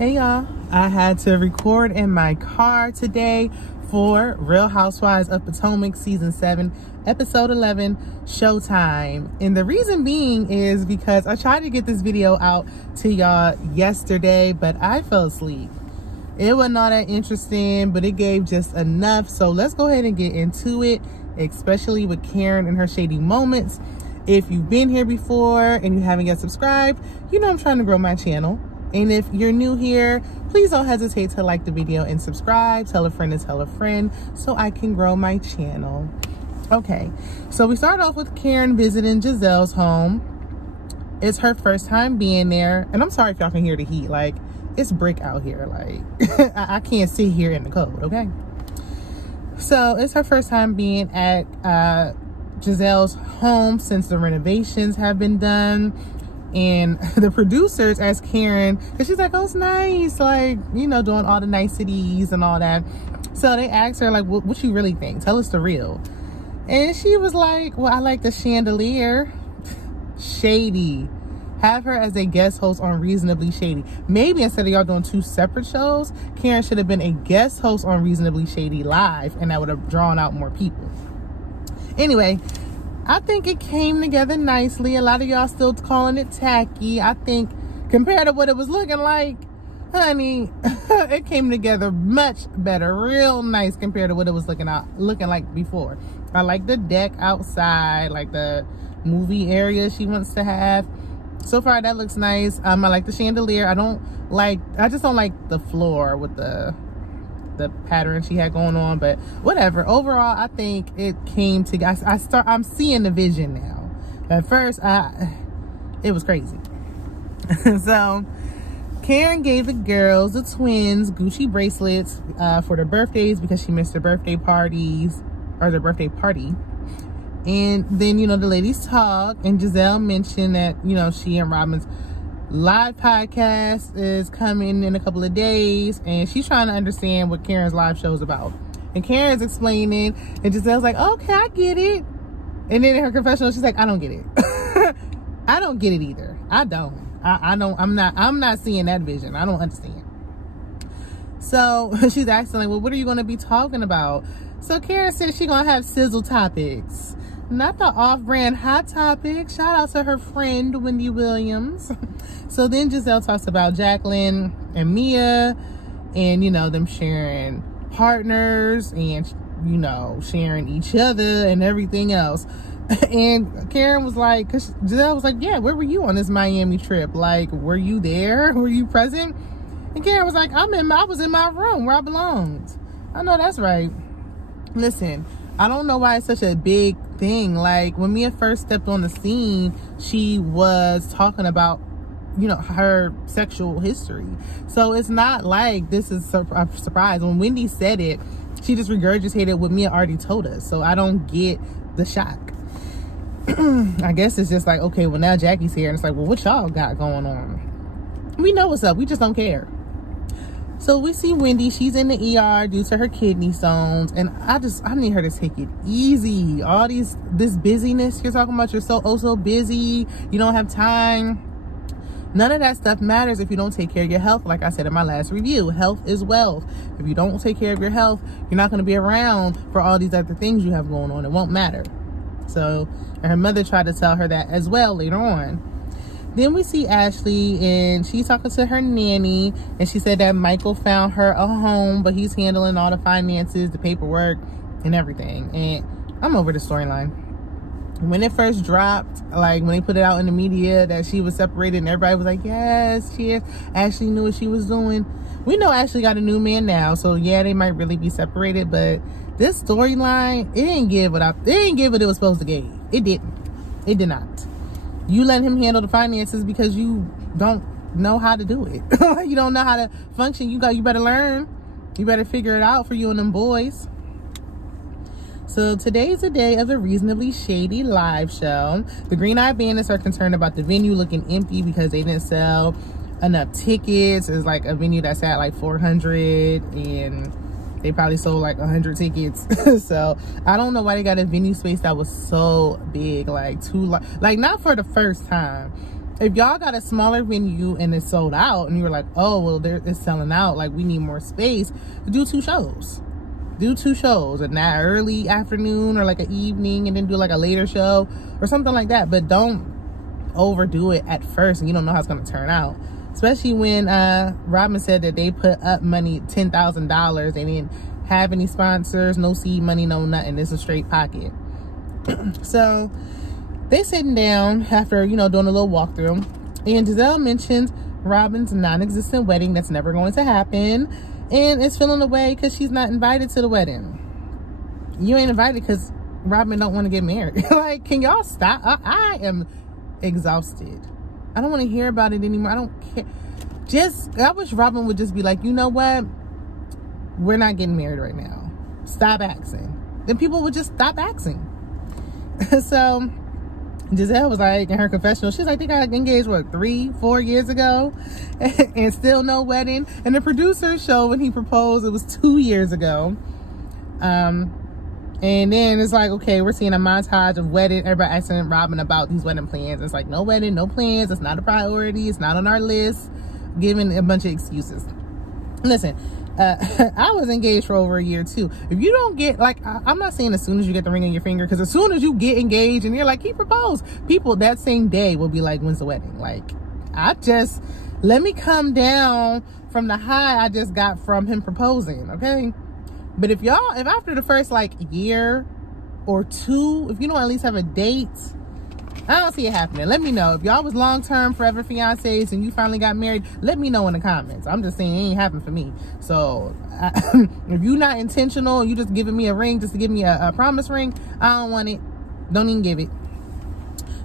Hey y'all, I had to record in my car today for Real Housewives of Potomac season 7 episode 11 Showtime, and the reason being is because I tried to get this video out to y'all yesterday, but I fell asleep. It wasn't all that interesting, but it gave just enough. So let's go ahead and get into it, especially with Karen and her shady moments. If you've been here before and you haven't yet subscribed, you know I'm trying to grow my channel. And if you're new here, please don't hesitate to like the video and subscribe. Tell a friend to tell a friend so I can grow my channel. Okay, so we start off with Karen visiting Giselle's home. It's her first time being there. And I'm sorry if y'all can hear the heat. Like, it's brick out here. Like, I can't sit here in the cold, okay? So it's her first time being at Giselle's home since the renovations have been done. And the producers asked Karen, because she's like, oh, it's nice, like, you know, doing all the niceties and all that. So they asked her, like, what you really think? Tell us the real. And she was like, well, I like the chandelier. Shady. Have her as a guest host on Reasonably Shady. Maybe instead of y'all doing 2 separate shows, Karen should have been a guest host on Reasonably Shady live, and that would have drawn out more people. Anyway, I think it came together nicely. A lot of y'all still calling it tacky. I think compared to what it was looking like, honey, it came together much better. Real nice compared to what it was looking like before. I like the deck outside, like the movie area she wants to have. So far, that looks nice. I like the chandelier. I just don't like the floor with the pattern she had going on, but whatever. Overall, I think it came together. I'm seeing the vision now. At first, it was crazy. So Karen gave the girls, the twins, Gucci bracelets for their birthdays because she missed their birthday parties, or their birthday party. And then, you know, the ladies talked, and Giselle mentioned that, you know, she and Robin's live podcast is coming in a couple of days, and she's trying to understand what Karen's live show is about. And Karen's explaining, and Giselle's like, okay, I get it. And then in her confessional, she's like, I don't get it. I don't get it either. I don't. I'm not seeing that vision. I don't understand. So she's asking, like, well, what are you going to be talking about? So Karen said she's going to have sizzle topics. Not the off-brand hot topic. Shout out to her friend, Wendy Williams. So then Giselle talks about Jacqueline and Mia and, you know, them sharing partners and, you know, sharing each other and everything else. And Karen was like, because Giselle was like, yeah, where were you on this Miami trip? Like, were you there? Were you present? And Karen was like, I was in my room where I belonged. I know that's right. Listen, I don't know why it's such a big thing. Like, when Mia first stepped on the scene, she was talking about, you know, her sexual history. So it's not like this is a surprise. When Wendy said it, she just regurgitated what Mia already told us. So I don't get the shock. I guess it's just like, okay, well, now Jackie's here. And it's like, well, what y'all got going on? We know what's up. We just don't care. So we see Wendy, she's in the ER due to her kidney stones, and I need her to take it easy. All this busyness you're talking about, you're so busy, you don't have time. None of that stuff matters if you don't take care of your health. Like I said in my last review, health is wealth. If you don't take care of your health, you're not going to be around for all these other things you have going on. It won't matter. So, and her mother tried to tell her that as well later on. Then we see Ashley, and she's talking to her nanny, and she said that Michael found her a home, but he's handling all the finances, the paperwork, and everything. And I'm over the storyline. When it first dropped, like when they put it out in the media that she was separated, and everybody was like, yes, she is. Ashley knew what she was doing. We know Ashley got a new man now, so yeah, they might really be separated, but this storyline, it didn't give what it was supposed to give. It didn't. It did not. You let him handle the finances because you don't know how to do it. You don't know how to function. You better learn. You better figure it out for you and them boys. So today's the day of the Reasonably Shady live show. The Green Eyed Bandits are concerned about the venue looking empty because they didn't sell enough tickets. It's like a venue that's at like 400, and they probably sold like 100 tickets. So I don't know why they got a venue space that was so big, like like not for the first time. if y'all got a smaller venue and it's sold out and you're like, oh, well, it's selling out, like we need more space, do 2 shows. Do 2 shows, in that early afternoon or like an evening, and then do like a later show or something like that. But don't overdo it at first and you don't know how it's going to turn out. Especially when Robin said that they put up money, $10,000. They didn't have any sponsors, no seed money, no nothing. It's a straight pocket. So they sitting down after, you know, doing a little walkthrough, and Giselle mentions Robin's non-existent wedding that's never going to happen, and is feeling away because she's not invited to the wedding. You ain't invited because Robin don't want to get married. Like, can y'all stop? I am exhausted. I don't want to hear about it anymore. I don't care. I wish Robin would just be like, you know what? We're not getting married right now. Stop asking. Then people would just stop asking. So Giselle was like, in her confessional, she's like, they got engaged, what, 3-4 years ago? And still no wedding. And the producers show when he proposed, it was 2 years ago. And then it's like, okay, we're seeing a montage of wedding. Everybody asking Robin about these wedding plans. It's like, no wedding, no plans. It's not a priority. It's not on our list. Giving a bunch of excuses. Listen, I was engaged for over a year too. If you don't get, like, I'm not saying as soon as you get the ring on your finger, because as soon as you get engaged and you're like, he proposed, people that same day will be like, when's the wedding? Like, let me come down from the high I just got from him proposing, okay? But if after the first like year or 2, if you don't at least have a date, I don't see it happening. Let me know. If y'all was long-term forever fiancés and you finally got married, let me know in the comments. I'm just saying it ain't happened for me. So if you're not intentional, you just giving me a ring just to give me a promise ring, I don't want it. Don't even give it.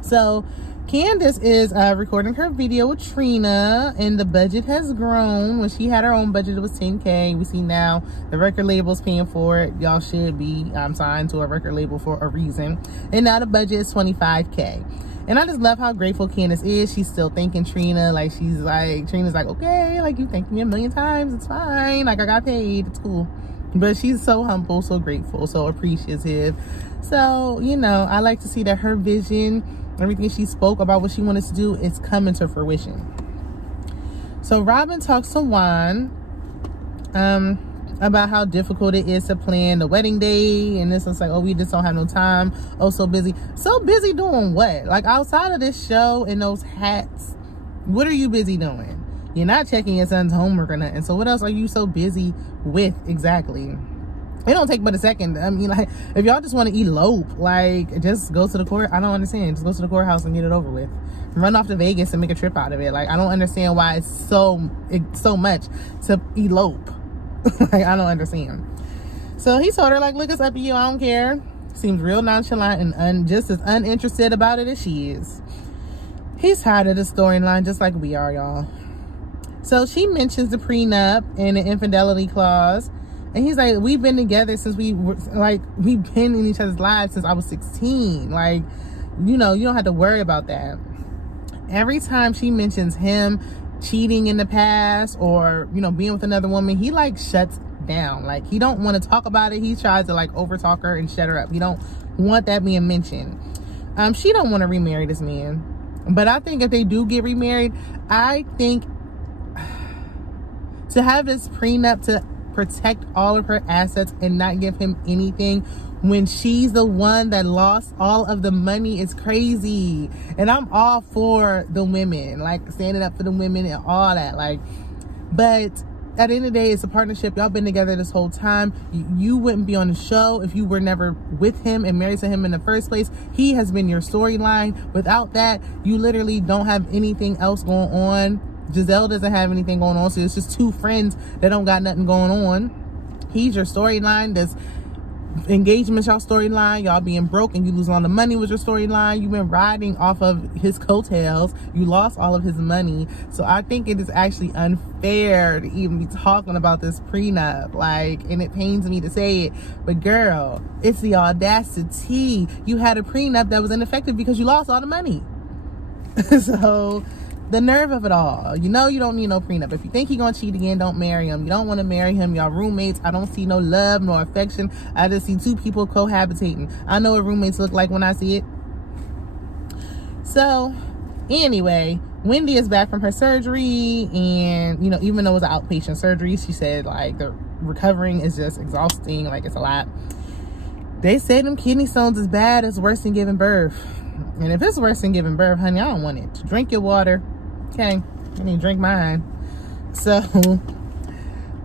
So Candace is recording her video with Trina, and the budget has grown. When she had her own budget, it was $10K. We see now the record label's paying for it. Y'all should be. I'm signed to a record label for a reason. And now the budget is $25K. And I just love how grateful Candace is. She's still thanking Trina. Like, Trina's like, okay, like, you thanked me a million times. It's fine. Like, I got paid. It's cool. But she's so humble, so grateful, so appreciative. So, you know, I like to see that her vision, everything she spoke about what she wanted to do, is coming to fruition. So Robin talks to Juan about how difficult it is to plan the wedding day, and this is like, oh, we just don't have no time. Oh, so busy doing what? Like, outside of this show and those hats, what are you busy doing? You're not checking your son's homework or nothing. So what else are you so busy with exactly? It don't take but a second. I mean, like, if y'all just want to elope, like, just go to the court. I don't understand. Just go to the courthouse and get it over with. Run off to Vegas and make a trip out of it. Like, I don't understand why it's so much to elope. Like, I don't understand. So he told her, like, look, it's up to you. I don't care. Seems real nonchalant and just as uninterested about it as she is. He's tired of the storyline, just like we are, y'all. So she mentions the prenup and the infidelity clause. And he's like, we've been together since we've been in each other's lives since I was 16. Like, you know, you don't have to worry about that. Every time she mentions him cheating in the past or, you know, being with another woman, he, like, shuts down. Like, he don't want to talk about it. He tries to, like, overtalk her and shut her up. He don't want that being mentioned. She don't want to remarry this man. But I think if they do get remarried, I think to have this prenup to protect all of her assets and not give him anything when she's the one that lost all of the money is crazy. And I'm all for the women, like, standing up for the women and all that, like, but at the end of the day, it's a partnership. Y'all been together this whole time. You wouldn't be on the show if you were never with him and married to him in the first place. He has been your storyline. Without that, you literally don't have anything else going on. Giselle doesn't have anything going on, so it's just 2 friends that don't got nothing going on. He's your storyline. This engagement's y'all storyline. Y'all being broke and you losing all the money was your storyline. You've been riding off of his coattails. You lost all of his money. So I think it is actually unfair to even be talking about this prenup. Like, and it pains me to say it, but girl, it's the audacity. You had a prenup that was ineffective because you lost all the money. So the nerve of it all. You know you don't need no prenup. If you think he's gonna cheat again, don't marry him. You don't want to marry him. Y'all roommates. I don't see no love nor affection. I just see 2 people cohabitating. I know what roommates look like when I see it. So Anyway, Wendy is back from her surgery, and you know, even though it was an outpatient surgery, she said like the recovering is just exhausting, like it's a lot. They say them kidney stones is bad, it's worse than giving birth. And if it's worse than giving birth, honey, I don't want it. Drink your water, okay? I need to drink mine. So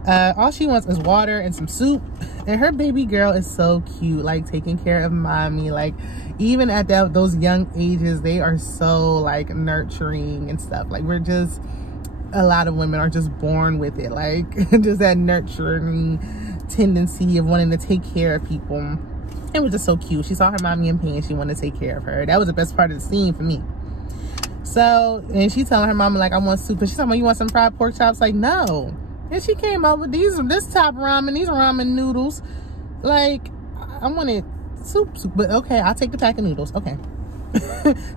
all she wants is water and some soup. And her baby girl is so cute, like taking care of mommy. Like even at those young ages, they are so like nurturing and stuff. Like we're just, a lot of women are just born with it, like just that nurturing tendency of wanting to take care of people. It was just so cute. She saw her mommy in pain, she wanted to take care of her. That was the best part of the scene for me. So, and she telling her mama like, I want soup. And she's talking about, you want some fried pork chops? Like, no. And she came up with this top ramen, these ramen noodles. Like, I wanted soup, but okay, I'll take the pack of noodles. Okay.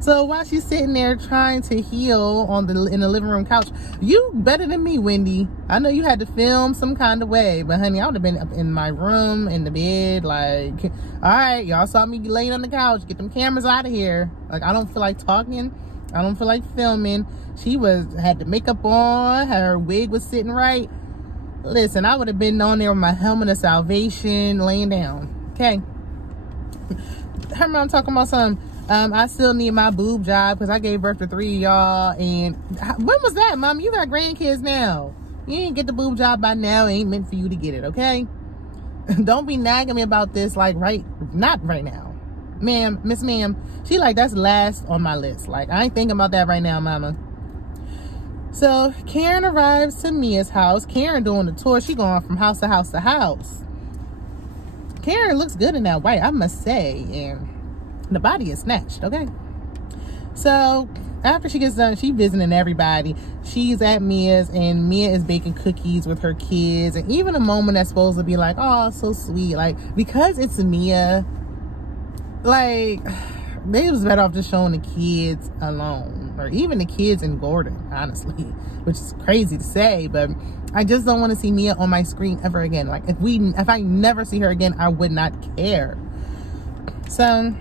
So while she's sitting there trying to heal in the living room couch, you better than me, Wendy. I know you had to film some kind of way, but honey, I would have been up in my room, in the bed, like, all right, y'all saw me laying on the couch, get them cameras out of here. Like, I don't feel like talking, I don't feel like filming. She had the makeup on, her wig was sitting right. Listen, I would have been on there with my helmet of salvation, laying down, okay? Her mom talking about something. I still need my boob job because I gave birth to 3 of y'all. And when was that, mom? You got grandkids now. You didn't get the boob job by now. It ain't meant for you to get it, okay? Don't be nagging me about this, like, not right now. Ma'am, Miss Ma'am. She like, that's last on my list. Like, I ain't thinking about that right now, mama. So, Karen arrives to Mia's house. Karen doing the tour. She going from house to house to house. Karen looks good in that white, I must say. And the body is snatched, okay? So after she gets done, she visiting everybody. She's at Mia's, and Mia is baking cookies with her kids. And even a moment that's supposed to be like, oh, so sweet, like, because it's Mia, like, they was better off just showing the kids alone, or even the kids in Gordon, honestly, which is crazy to say, but I just don't want to see Mia on my screen ever again. Like, if I never see her again, I would not care. So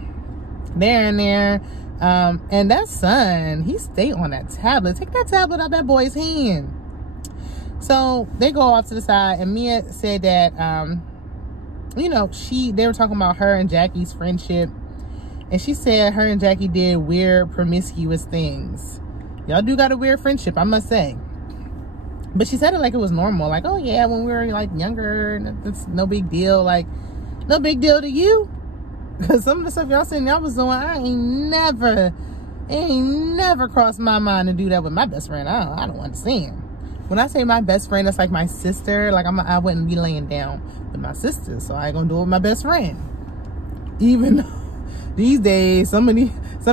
there and there, and that son, he stayed on that tablet. Take that tablet out of that boy's hand. So they go off to the side, and Mia said that you know, they were talking about her and Jackie's friendship, and she said her and Jackie did weird promiscuous things. Y'all do got a weird friendship, I must say. But she said it like it was normal, like, oh yeah, when we were like younger, it's no big deal. Like, no big deal to you? Because some of the stuff y'all saying y'all was doing, I ain't never crossed my mind to do that with my best friend. I don't understand. When I say my best friend, that's like my sister. Like, I wouldn't be laying down with my sister, so I ain't gonna do it with my best friend. Even though these days, some of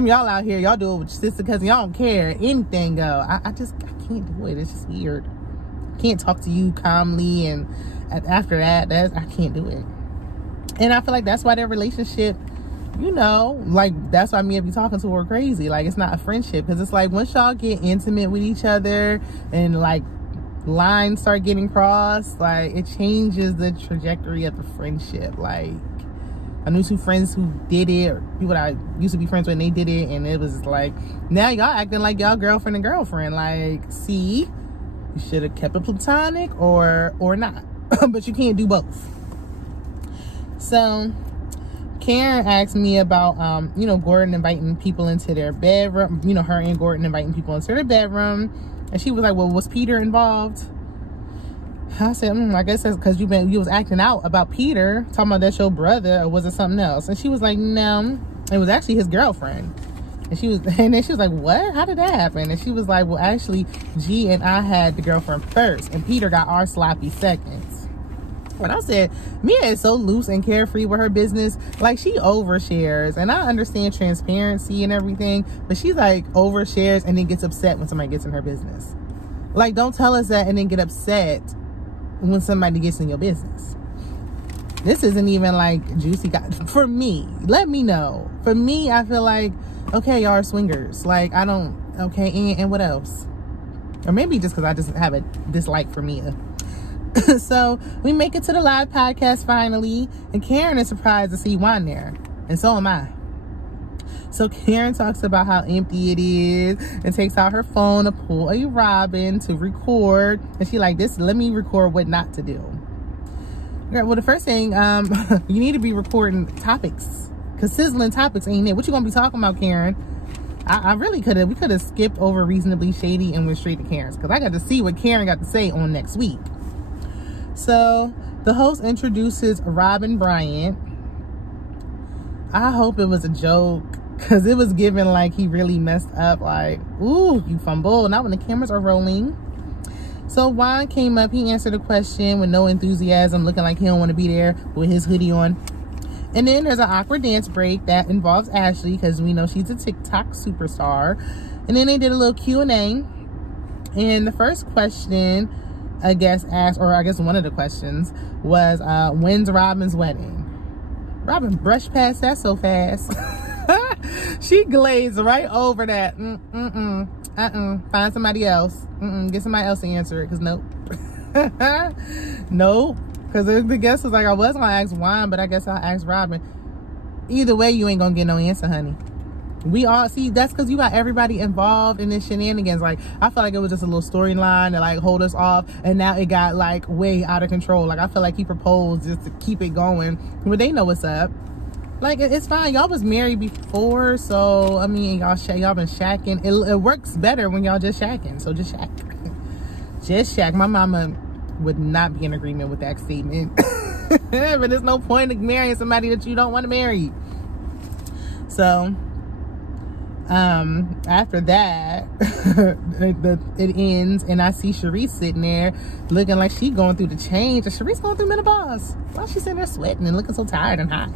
y'all out here, y'all do it with your sister because y'all don't care. Anything go. I can't do it. It's just weird. I can't talk to you calmly, and after that, I can't do it. And I feel like that's why their relationship, you know, like, that's why Mia be talking to her crazy. Like, it's not a friendship. Because it's like, once y'all get intimate with each other and, like, lines start getting crossed, like, it changes the trajectory of the friendship. Like, I knew 2 friends who did it, or people that I used to be friends with, and they did it. And it was like, now y'all acting like y'all girlfriend and girlfriend. Like, see, you should have kept it platonic or not. But you can't do both. So Karen asked me about, you know, Gordon inviting people into their bedroom, you know, her and Gordon inviting people into their bedroom. And she was like, well, was Peter involved? I said, I guess that's because you was acting out about Peter, talking about that's your brother, or was it something else? And she was like, no, it was actually his girlfriend. And then she was like, what? How did that happen? And she was like, well, actually, G and I had the girlfriend first, and Peter got our sloppy seconds. And I said, Mia is so loose and carefree with her business. Like, she overshares. And I understand transparency and everything, but she's like overshares and then gets upset when somebody gets in her business. Like, don't tell us that and then get upset when somebody gets in your business. This isn't even like juicy. For me, let me know. For me, I feel like, okay, y'all are swingers. Like, I don't, okay, and what else? Or maybe just because I just have a dislike for Mia. So we make it to the live podcast finally, and Karen is surprised to see Juan there, and so am I. So Karen talks about how empty it is and takes out her phone to pull a Robin to record. And she like, let me record what not to do. Well, the first thing, you need to be recording topics, because sizzling topics ain't it. What you gonna be talking about, Karen? I really we could have skipped over Reasonably Shady and went straight to Karen's, because I got to see what Karen got to say on next week. So the host introduces Robin Bryant. I hope it was a joke, because it was given like he really messed up, like, ooh, you fumbled, not when the cameras are rolling. So Juan came up, he answered a question with no enthusiasm, looking like he don't want to be there with his hoodie on. And then there's an awkward dance break that involves Ashley, because we know she's a TikTok superstar. And then they did a little Q&A. And the first question, I guess, asked, or I guess one of the questions was, when's Robin's wedding? Robin brushed past that so fast. She glazed right over that. Find somebody else. Get somebody else to answer it, because nope. Nope. Because the guess was like, I was going to ask Juan, but I guess I'll ask Robin. Either way, you ain't going to get no answer, honey. We all, see, that's because you got everybody involved in this shenanigans. Like, I felt like it was just a little storyline to, like, hold us off. And now it got, like, way out of control. Like, I feel like he proposed just to keep it going. But they know what's up. Like, it's fine. Y'all was married before. So, I mean, y'all been shacking. It works better when y'all just shacking. So, just shack. Just shack. My mama would not be in agreement with that statement. But there's no point in marrying somebody that you don't want to marry. So after that, it ends, and I see Sharice sitting there looking like she going through the change. And Sharice going through menopause. Why she sitting there sweating and looking so tired and hot?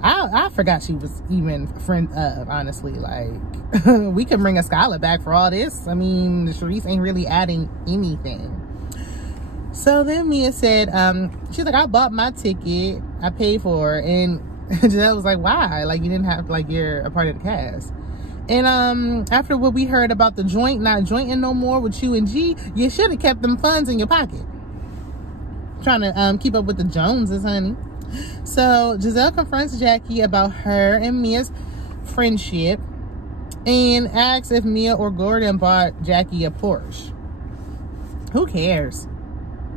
I forgot she was even a friend of, honestly. Like, we could bring a scholar back for all this. I mean, Sharice ain't really adding anything. So then Mia said, she's like, I bought my ticket, I paid for it. And Giselle was like, why? Like, you didn't have, like, you're a part of the cast. And after what we heard about the joint not jointing no more with you and G, you should have kept them funds in your pocket. Trying to keep up with the Joneses, honey. So Giselle confronts Jackie about her and Mia's friendship and asks if Mia or Gordon bought Jackie a Porsche. Who cares?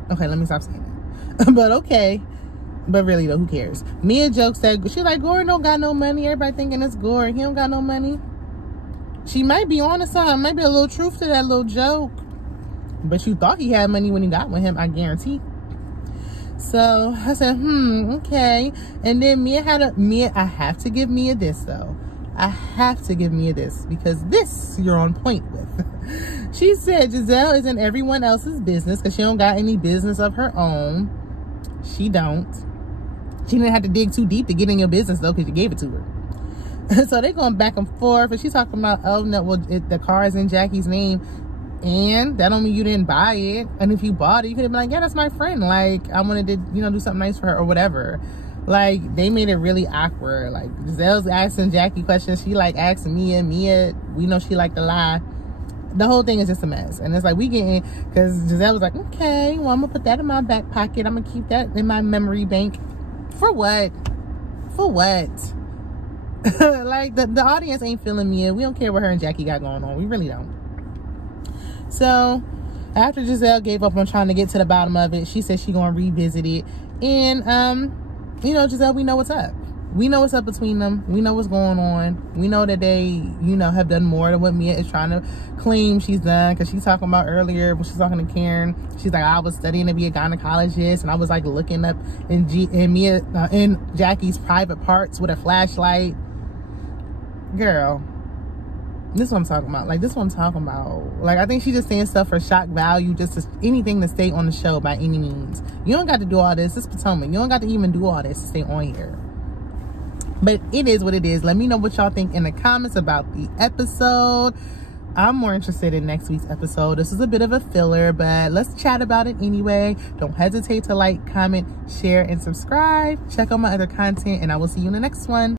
Okay, let me stop saying that. But okay. But really though, who cares? Mia jokes that she's like, Gordon don't got no money. Everybody thinking it's Gordon. He don't got no money. She might be on to something. Might be a little truth to that little joke. But you thought he had money when you got with him, I guarantee. So I said, okay. And then Mia, I have to give Mia this though. I have to give Mia this, because this you're on point with. She said Giselle isn't everyone else's business because she don't got any business of her own. She don't. She didn't have to dig too deep to get in your business though, because you gave it to her. So they're going back and forth, and she's talking about, oh no, well, the car is in Jackie's name, and that don't mean you didn't buy it. And if you bought it, you could have been like, yeah, that's my friend. Like, I wanted to, do something nice for her or whatever. Like, they made it really awkward. Like, Giselle's asking Jackie questions. She, like, asking Mia. Mia, we know she like to lie. The whole thing is just a mess. And it's like, we getting, because Giselle was like, okay, well, I'm going to put that in my back pocket. I'm going to keep that in my memory bank. For what? For what? Like, the audience ain't feeling Mia. We don't care what her and Jackie got going on. We really don't. So, after Giselle gave up on trying to get to the bottom of it, she said she going to revisit it. And, Giselle, we know what's up. We know what's up between them. We know what's going on. We know that they, have done more than what Mia is trying to claim she's done. Because she's talking about earlier, when she's talking to Karen, she's like, I was studying to be a gynecologist. And I was, like, looking up in Jackie's private parts with a flashlight. Girl, this is what I'm talking about. Like, this is what I'm talking about. Like, I think she's just saying stuff for shock value, just to, anything to stay on the show by any means. You don't got to do all this. It's Potomac. You don't got to even do all this to stay on here. But it is what it is. Let me know what y'all think in the comments about the episode. I'm more interested in next week's episode. This is a bit of a filler, but let's chat about it anyway. Don't hesitate to like, comment, share, and subscribe. Check out my other content, and I will see you in the next one.